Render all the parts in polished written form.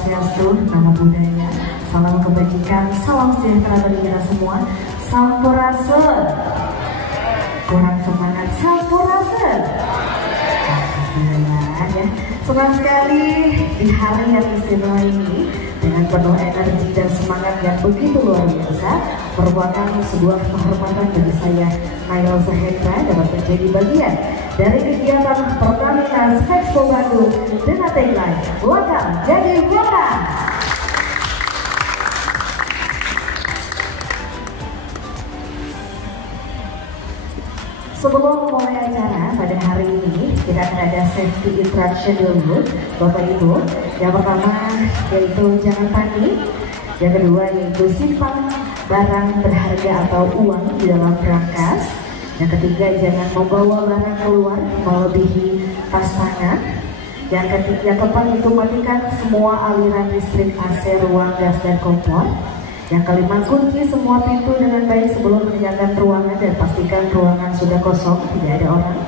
Swastiastu, Namo Buddhaya, salam kebajikan, salam sejahtera bagi kita semua. Sampurasun. Kurang semangat, sampurasun. Alhamdulillah ya. Senang sekali di hari yang istimewa ini dengan penuh energi dan semangat yang begitu luar biasa. Merupakan sebuah kehormatan bagi saya, Naila Zahendra, dapat menjadi bagian dari kegiatan Pertamina Expo Bandung dengan tagline "Lokal Jadi Murah". Sebelum mulai acara pada hari ini, kita akan ada safety interaction dulu, Bapak Ibu. Yang pertama yaitu jangan panik. Yang kedua yaitu simpan barang berharga atau uang di dalam berangkas. Yang ketiga jangan membawa barang keluar melebihi tas tangan. Yang keempat itu matikan semua aliran listrik, AC, ruang, gas, dan kompor. Yang kelima, kunci semua pintu dengan baik sebelum meninggalkan ruangan dan pastikan ruangan sudah kosong, tidak ada orang.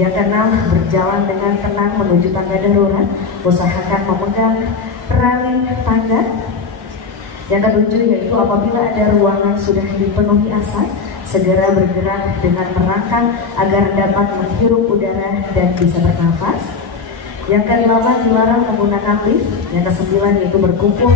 Yang keenam, berjalan dengan tenang menuju tangga darurat, usahakan memegang railing tangga. Yang ketujuh yaitu apabila ada ruangan sudah dipenuhi asap, segera bergerak dengan merangkak agar dapat menghirup udara dan bisa bernafas. Yang kedelapan, dilarang menggunakan lift. Yang kesembilan yaitu berkumpul.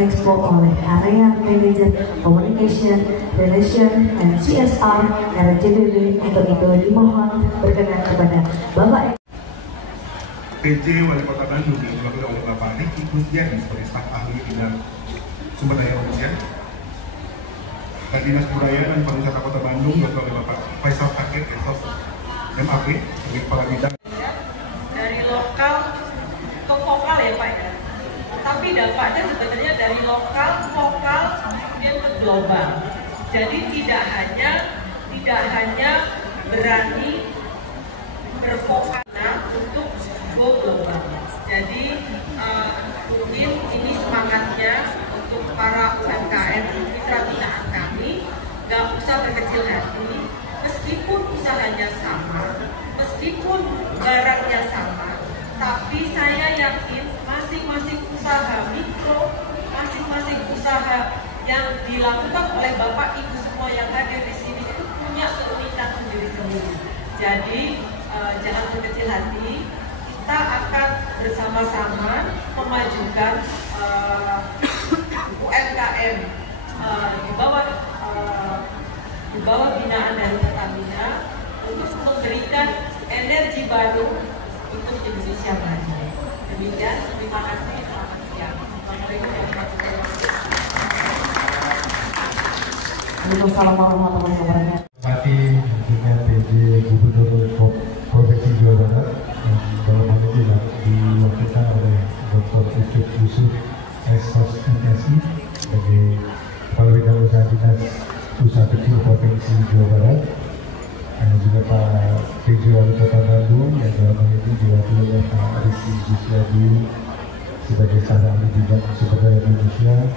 Expo oleh Area Manager Communication, Relation, and CSR RJBW. Untuk itu dimohon berkenan kepada Bapak PJ Wali Kota Bandung yang diwakili oleh Bapak Riki Kusdiani sebagai staf ahli bidang sumber daya manusia, dan Dinas Budaya dan Pariwisata Kota Bandung diwakili oleh Bapak Faisal Kakek Esos MAP sebagai kepala bidang. Dari lokal ke vokal ya Pak ya. Tapi dampaknya sebenarnya dari lokal, vokal, kemudian ke global. Jadi tidak hanya berani bervokal untuk go global. Jadi mungkin ini semangatnya untuk para UMKM mitra binaan kami, nggak usah berkecil hati. Meskipun usahanya sama, meskipun barangnya sama, tapi saya yakin masing-masing usaha mikro, masing-masing usaha yang dilakukan oleh Bapak Ibu semua yang hadir di sini itu punya keunikan sendiri-sendiri. Jadi jangan berkecil hati, kita akan bersama-sama memajukan UMKM di bawah binaan dari Pertamina untuk memberikan energi baru untuk Indonesia maju. Demikian, terima kasih, selamat siang. Assalamualaikum warahmatullahi wabarakatuh. Wassalamualaikum warahmatullahi wabarakatuh. Mati dengan PJ Gubernur Provinsi Jawa Barat yang dalam hal ini diwakilkan oleh Dr. Ucup Yusuf SOS MSI sebagai Kepala Bidang Usaha Dinas Usaha Kecil Provinsi Jawa Barat, dan juga Pak PJ Wali Kota Bandung yang dalam hal ini diwakili oleh Pak Rizky Juswadi sebagai Staf Ahli Bidang Sumber Daya Manusia,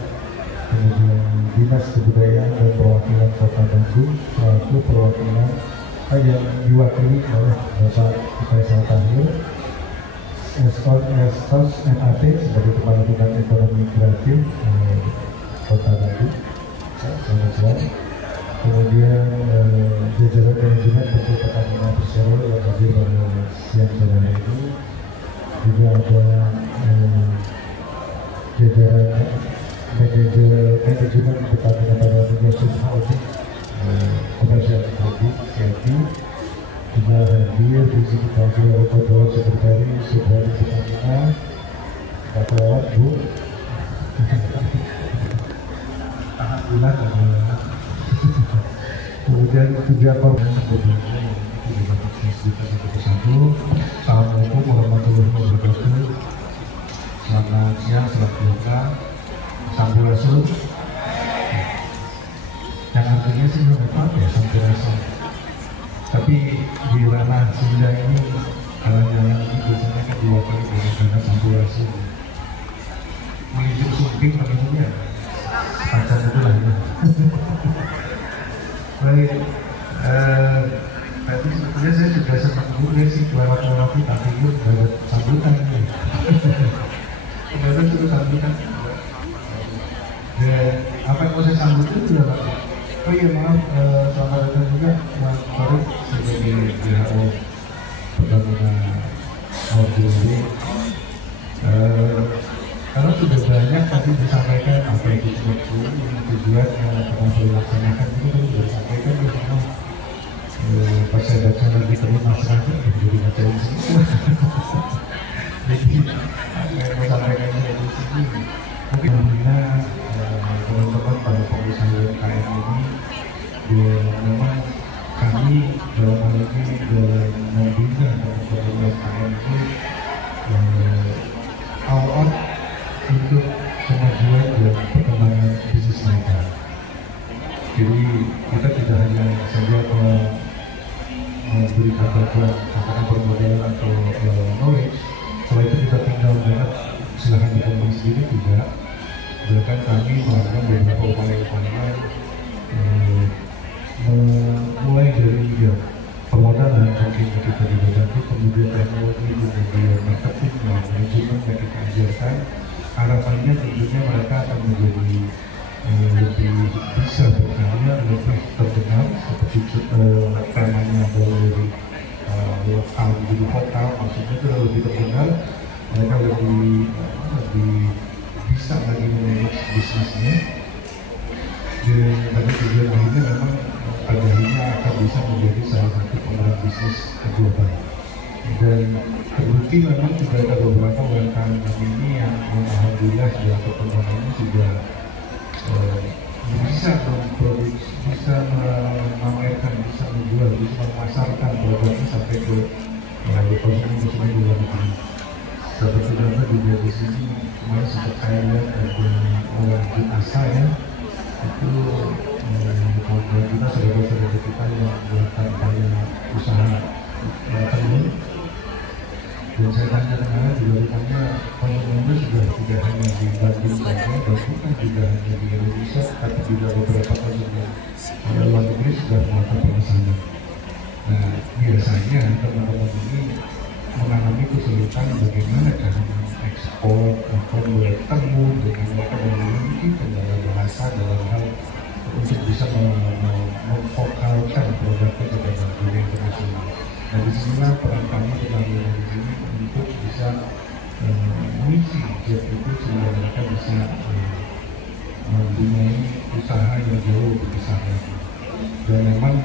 kemudian Dinas Kebudayaan dan Perwakilan Kota Bandung selaku perwakilan yang diwakili oleh Bapak Faisal Tahir SOS MAT sebagai Kepala Bidang Ekonomi Kreatif Kota Bandung. Selamat siang. Kemudian jajaran manajemen PT Pertamina Persero yang hadir pada siang sore ini, juga ada jajaran manajemen Pertamina Pertamina Holding Komersial Holding CIT, juga hadir di sini hadir oleh Ketua Sekretaris Pertamina Bapak Bu. Alhamdulillah. Kemudian juga Assalamualaikum warahmatullahi wabarakatuh. Selamat siang, selamat datang. Sampurasun. Yang artinya sih apa ya sampurasun. Tapi di ranah Sunda ini jalan-jalan ini biasanya kan diwakili dengan sampurasun. Menuju sumping makanya pacar itu lah ya. Baik, tadi sebetulnya saya sudah senang juga sih lewat-lewat tapi itu ada sambutan ya. Ada sudah sambutan. Dan apa yang mau saya sambut itu juga Pak. Oh iya maaf, selamat datang juga Mas Farid sebagai WHO Pertamina Holding. Karena sudah banyak tadi disampaikan apa yang tujuan yang akan dilaksanakan itu sudah disampaikan di sana. Pas saya baca lagi tadi masyarakat jadi bacain semua. Jadi saya mau sampaikan di sini. Mungkin teman-teman pada pengusaha UMKM ini memang kami dalam hal ini dalam membina teman-teman UMKM itu all out untuk kemajuan dan perkembangan bisnis mereka. Jadi kita tidak hanya saja memberikan bantuan katakan permodalan atau knowledge, setelah itu kita tinggal banget silahkan dikembang sendiri tidak. Bahkan kami melakukan beberapa upaya-upaya mulai dari permodalan mungkin kita dibantu, kemudian teknologi, kemudian marketing, manajemen yang kita ajarkan. Harapannya tentunya mereka akan menjadi lebih bisa berkarya, lebih terkenal seperti temanya dari lokal menjadi vokal, maksudnya itu lebih terkenal, mereka lebih bisa lagi memanage bisnisnya, dan pada tujuan akhirnya memang pada akhirnya akan bisa menjadi salah satu penggerak bisnis global. Dan terbukti memang sudah ada beberapa UMKM kami ini yang alhamdulillah dalam perkembangannya sudah bisa memproduksi, bisa memamerkan, bisa menjual, bisa memasarkan produknya sampai ke konsumen di luar negeri. Seperti contoh juga di sini kemarin sempat saya lihat ada orang asa ya, itu kawan-kawan kita, saudara-saudara kita yang melakukan upaya usaha tenun. Dan saya tanya juga rupanya konsumennya sudah tidak hanya di Bandung saja, bukan juga hanya di Indonesia, tapi juga beberapa konsumen di luar negeri sudah melakukan pemesanan. Nah biasanya teman-teman ini mengalami kesulitan bagaimana cara mengekspor atau bertemu dengan mereka memiliki kendala bahasa dalam hal untuk bisa memvokalkan produknya kepada dunia internasional. Nah disinilah peran kami di sini untuk bisa mengisi job itu sehingga mereka bisa mempunyai usaha yang jauh lebih besar lagi. Dan memang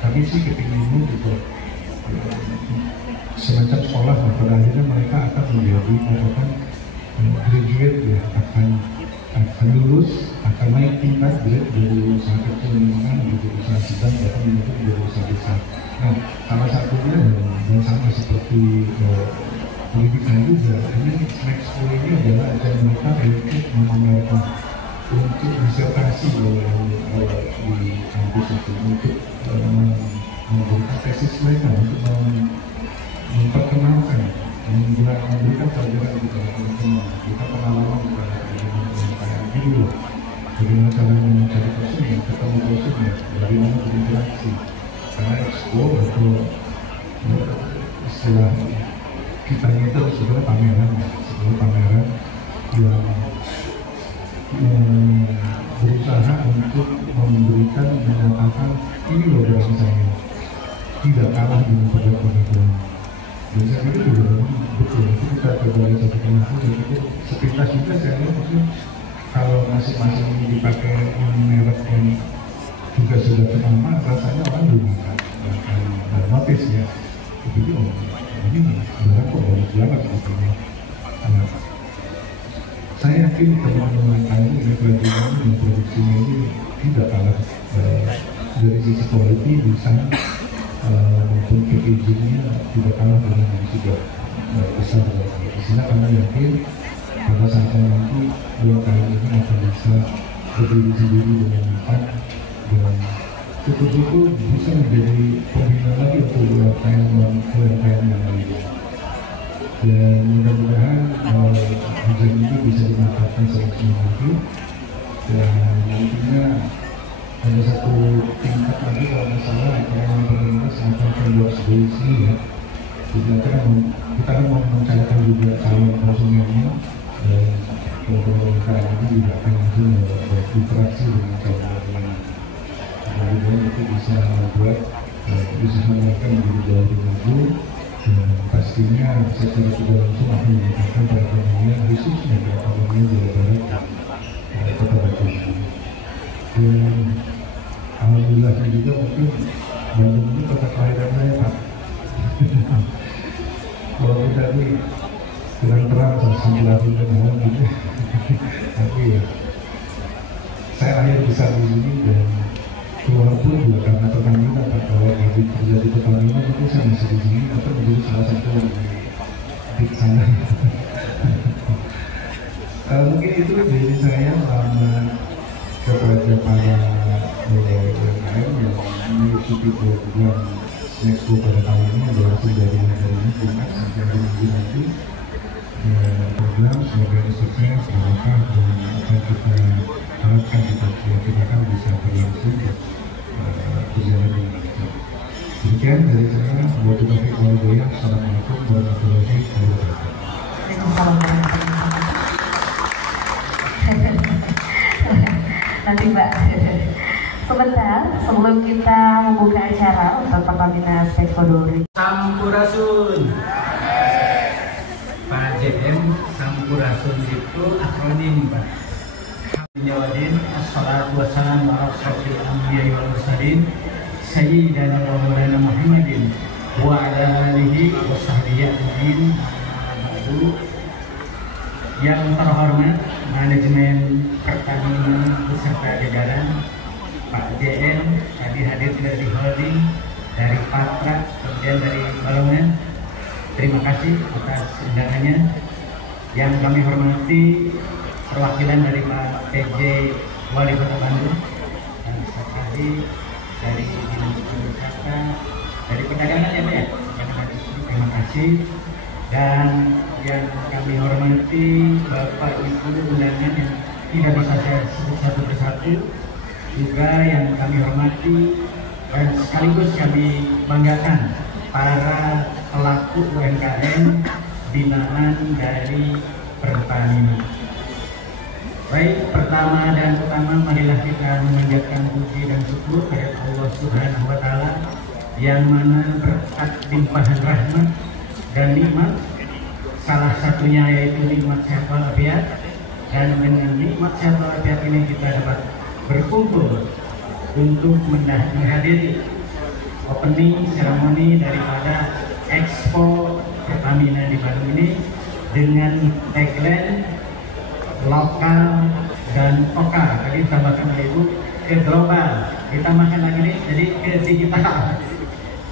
kami sih kepingin juga semacam sekolah, pada akhirnya mereka akan menjadi merupakan graduate ya, akan akan lulus, akan naik tingkat grade dari usaha kecil menengah menjadi usaha sedang, bahkan mungkin menjadi usaha besar. Nah, salah satunya dan sama seperti pendidikan juga, ini Smexpo ini adalah ajang mereka untuk memamerkan, untuk disertasi di kampus itu, untuk memberikan tesis mereka, untuk memperkenalkan, memberikan pelajaran kepada teman-teman, kita pengalaman kepada teman-teman kayak gini loh, bagaimana caranya mencari konsumen, ketemu konsumen, bagaimana berinteraksi, karena expo atau istilah kita itu sebenarnya pameran, yang berusaha untuk memberikan, menyatakan ini loh barang saya, tidak kalah dengan produk-produk lain. Dan saya pikir juga betul, itu kita coba lihat satu kelas itu sepintas juga saya lihat maksudnya kalau masing-masing dipakai merek yang juga sudah ternama, rasanya orang juga akan notice ya. Jadi ini barang kok bagus banget maksudnya. Saya yakin teman-teman kami ini pelajaran dan produksinya ini tidak kalah dari sisi quality, desain maupun packagingnya tidak kalah dengan yang sudah besar. Di sini kami yakin pada saatnya nanti UMKM ini akan bisa berdiri sendiri dengan mapan dan cukup-cukup bisa menjadi pembina lagi untuk UMKM yang lainnya. Dan mudah-mudahan ajang ini bisa dimanfaatkan semaksimal mungkin, dan nantinya ada satu tingkat lagi kalau nggak salah yang pemerintah semacam endorse base ya. Jadi kita akan mau mencarikan juga calon konsumennya, dan pemerintah ini juga akan langsung berinteraksi dengan calon konsumen. Mudah-mudahan itu bisa membuat usaha mereka menjadi jauh lebih maju. Dan pastinya secara tidak langsung akan meningkatkan perekonomian khususnya perekonomian Jawa Barat dan Kota Batu. Dan alhamdulillah juga mungkin Bandung ini kota kelahiran saya Pak. Walaupun tadi terang-terang sambil lari dan malam gitu, tapi ya saya lahir besar di sini dan keluar pun juga karena Pertamina. Pak, kalau habis kerja di Pertamina mungkin saya masih di sini atau menjadi salah satu yang di sana. Mungkin itu dari saya selamat kepada para UMKM yang mengikuti program Smexpo pada tahun ini, adalah dari hari ini Jumat sampai hari Minggu nanti. Program semoga sukses, berkah, dan apa yang kita harapkan kita akan bisa berlangsung berjalan dengan lancar. Demikian dari saya, Wabillahi taufiq wal hidayah. Assalamualaikum warahmatullahi wabarakatuh. Nanti Mbak, sebentar sebelum kita membuka acara untuk Pertamina Smexpo Dori. Sampurasun. Pak JM, Sampurasun itu akronim Pak. Jawadin, assalatu wassalamu ala asyrafil anbiya'i wal mursalin sayyidina wa maulana Muhammadin wa ala alihi wa sahbihi ajmain. Yang terhormat manajemen Pertamina beserta jajaran, Pak JM tadi hadir dari holding, dari Patra, kemudian dari Balongan. Terima kasih atas undangannya. Yang kami hormati perwakilan dari Pak PJ Wali Kota Bandung, dan sekali dari Dinas Pariwisata, dari perdagangan ya Pak ya. Terima kasih. Dan yang kami hormati Bapak Ibu undangan yang tidak bisa saya sebut satu persatu, juga yang kami hormati dan sekaligus kami banggakan para pelaku UMKM binaan dari Pertamina. Baik, pertama dan utama marilah kita memanjatkan puji dan syukur kepada Allah Subhanahu wa Ta'ala, yang mana berkat limpahan rahmat dan nikmat, salah satunya yaitu nikmat sehat walafiat, dan dengan nikmat sehat walafiat ini kita dapat berkumpul untuk menghadiri opening ceremony daripada Expo Pertamina di Bandung ini dengan tagline lokal dan vokal tadi ditambahkan oleh Ibu ke global, ditambahkan lagi nih jadi ke digital.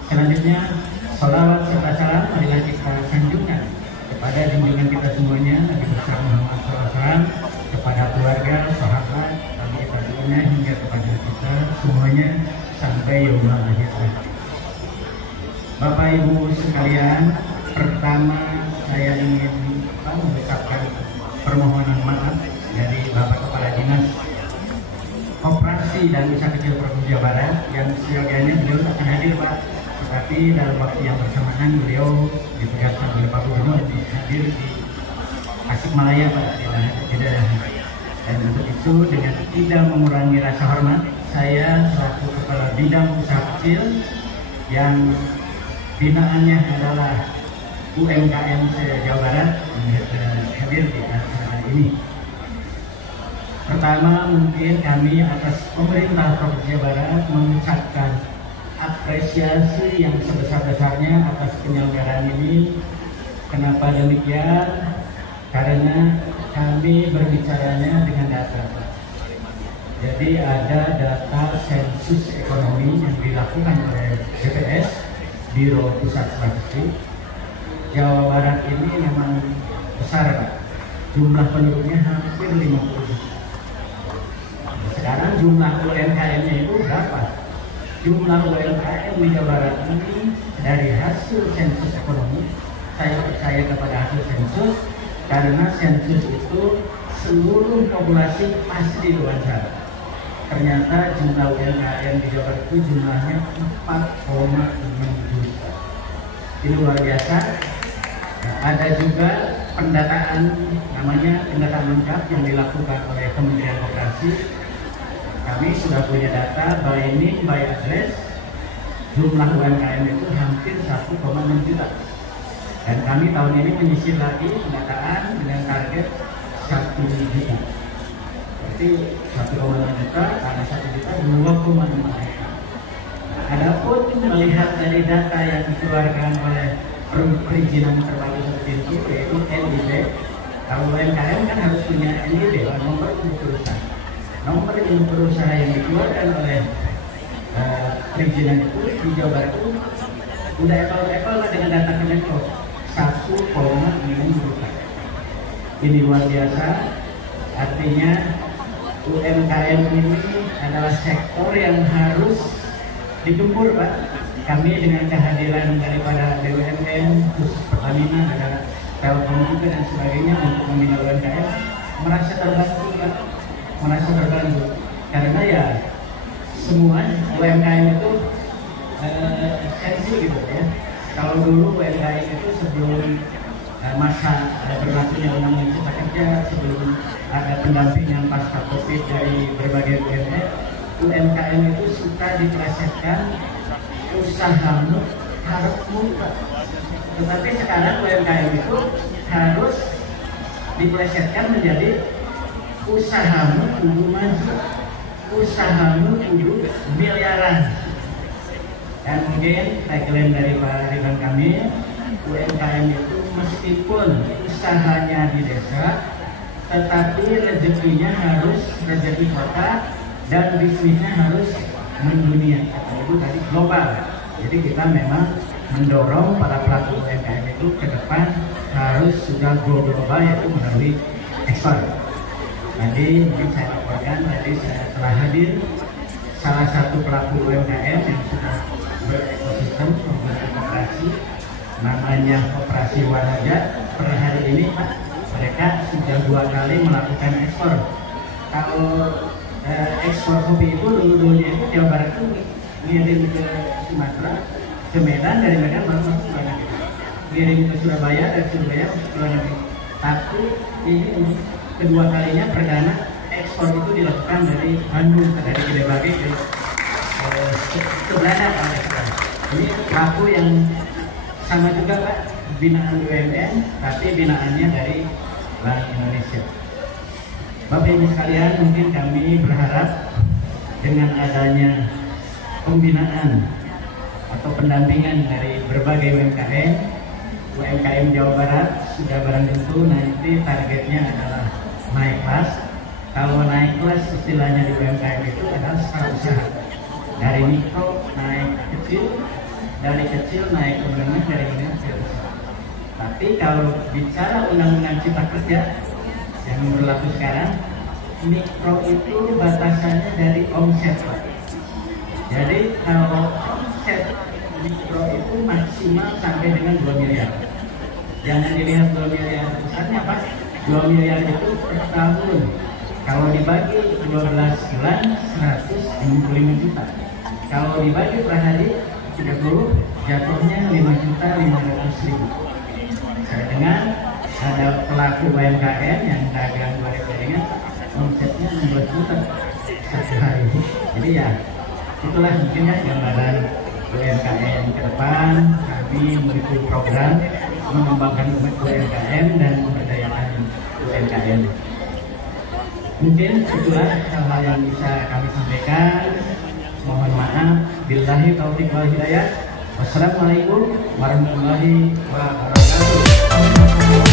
Selanjutnya sholawat serta salam marilah kita sanjungkan kepada junjungan kita semuanya Nabi besar Muhammad SAW, kepada keluarga, sahabat, tabi'in hingga kepada kita semuanya sampai yaumul akhir. Bapak Ibu sekalian, pertama saya ingin mengucapkan permohonan maaf dari Bapak Kepala Dinas Koperasi dan Usaha Kecil Provinsi Jawa Barat yang sedianya beliau tak akan hadir Pak, tetapi dalam waktu yang bersamaan beliau ditugaskan oleh Pak Gubernur hadir di Tasikmalaya Pak, tidak. Dan untuk itu dengan tidak mengurangi rasa hormat, saya selaku Kepala Bidang Usaha Kecil yang binaannya adalah UMKM Jawa Barat hadir di acara ini. Pertama, mungkin kami atas pemerintah Provinsi Jawa Barat mengucapkan apresiasi yang sebesar-besarnya atas penyelenggaraan ini. Kenapa demikian? Karena kami berbicaranya dengan data. Jadi ada data sensus ekonomi yang dilakukan oleh BPS, Biro Pusat Statistik. Jawa Barat ini memang besar Pak. Jumlah penduduknya hampir 50 juta. Sekarang jumlah UMKM-nya itu berapa? Jumlah UMKM di Jawa Barat ini dari hasil sensus ekonomi, saya percaya kepada hasil sensus karena sensus itu seluruh populasi pasti diwawancara. Ternyata jumlah UMKM di Jawa Barat itu jumlahnya 4,6 juta. Ini luar biasa. Ada juga pendataan, namanya pendataan lengkap yang dilakukan oleh Kementerian Koperasi. Kami sudah punya data by name, by address. Jumlah UMKM itu hampir 1,6 juta. Dan kami tahun ini menyisir lagi pendataan dengan target 1 juta. Berarti 1,6 juta karena 1 juta 2,5 hektar. Adapun melihat dari data yang dikeluarkan oleh perizinan terbaru seperti itu, yaitu NIB. Kalau UMKM kan harus punya NIB, nomor induk berusaha. Nomor induk berusaha yang dikeluarkan oleh perizinan itu di Jawa Barat itu udah apple lah dengan data Kemenko 1,6 juta. Ini luar biasa. Artinya UMKM ini adalah sektor yang harus digempur Pak. Kami dengan kehadiran daripada BUMN, khusus Pertamina, ada Telkom juga dan sebagainya untuk membina UMKM merasa terbantu Pak. Merasa terbantu karena ya semua UMKM itu esensi gitu ya. Kalau dulu UMKM itu sebelum masa berlakunya Undang-Undang Cipta Kerja, sebelum ada pendampingan pasca Covid dari berbagai UMKM itu suka dipelesetkan usahamu harapmu. Tetapi sekarang UMKM itu harus dipelesetkan menjadi usahamu kudu maju, usahamu kudu miliaran. Dan mungkin tagline dari Pak Ridwan Kamil, UMKM itu meskipun usahanya di desa, tetapi rezekinya harus rezeki kota dan bisnisnya harus mendunia. Itu tadi global. Jadi kita memang mendorong para pelaku UMKM itu ke depan harus sudah go global, yaitu melalui ekspor. Tadi mungkin saya laporkan, tadi saya telah hadir salah satu pelaku UMKM yang sudah berekosistem membentuk koperasi, namanya Koperasi Wanaja. Per hari ini Pak, mereka sudah 2 kali melakukan ekspor. Kalau ekspor kopi itu dulu-dulunya itu Jawa Barat itu ngirim ke Sumatera, ke Medan, dari Medan baru masuk ke luar negeri. Ngirim ke Surabaya, dari Surabaya masuk ke luar negeri. Tapi ini kedua kalinya perdana ekspor itu dilakukan dari Bandung, dari Gede-Bage ke Belanda. Ini pelaku yang sama juga Pak, binaan BUMN, tapi binaannya dari Bank Indonesia. Bapak Ibu sekalian, mungkin kami berharap dengan adanya pembinaan atau pendampingan dari berbagai UMKM Jawa Barat sudah barang tentu nanti targetnya adalah naik kelas. Kalau naik kelas istilahnya di UMKM itu adalah skala usaha. Dari mikro naik kecil, dari kecil naik ke menengah, dari menengah ke besar. Tapi kalau bicara undang-undang cipta kerja yang berlaku sekarang, mikro itu batasannya dari omset, Pak. Jadi kalau omset mikro itu maksimal sampai dengan 2 miliar. Jangan dilihat 2 miliar besarnya, Pak. 2 miliar itu per tahun. Kalau dibagi 12 bulan 165 juta. Kalau dibagi per hari 30, jatuhnya 5.500.000. Saya dengar ada pelaku UMKM yang dagang goreng-gorengan, omsetnya 16 juta satu hari. Jadi ya, itulah mungkin ya gambaran UMKM ke depan. Kami memiliki program mengembangkan UMKM dan memberdayakan UMKM. Mungkin itulah hal-hal yang bisa kami sampaikan. Mohon maaf. Billahi taufiq wal hidayah. Wassalamualaikum warahmatullahi wabarakatuh.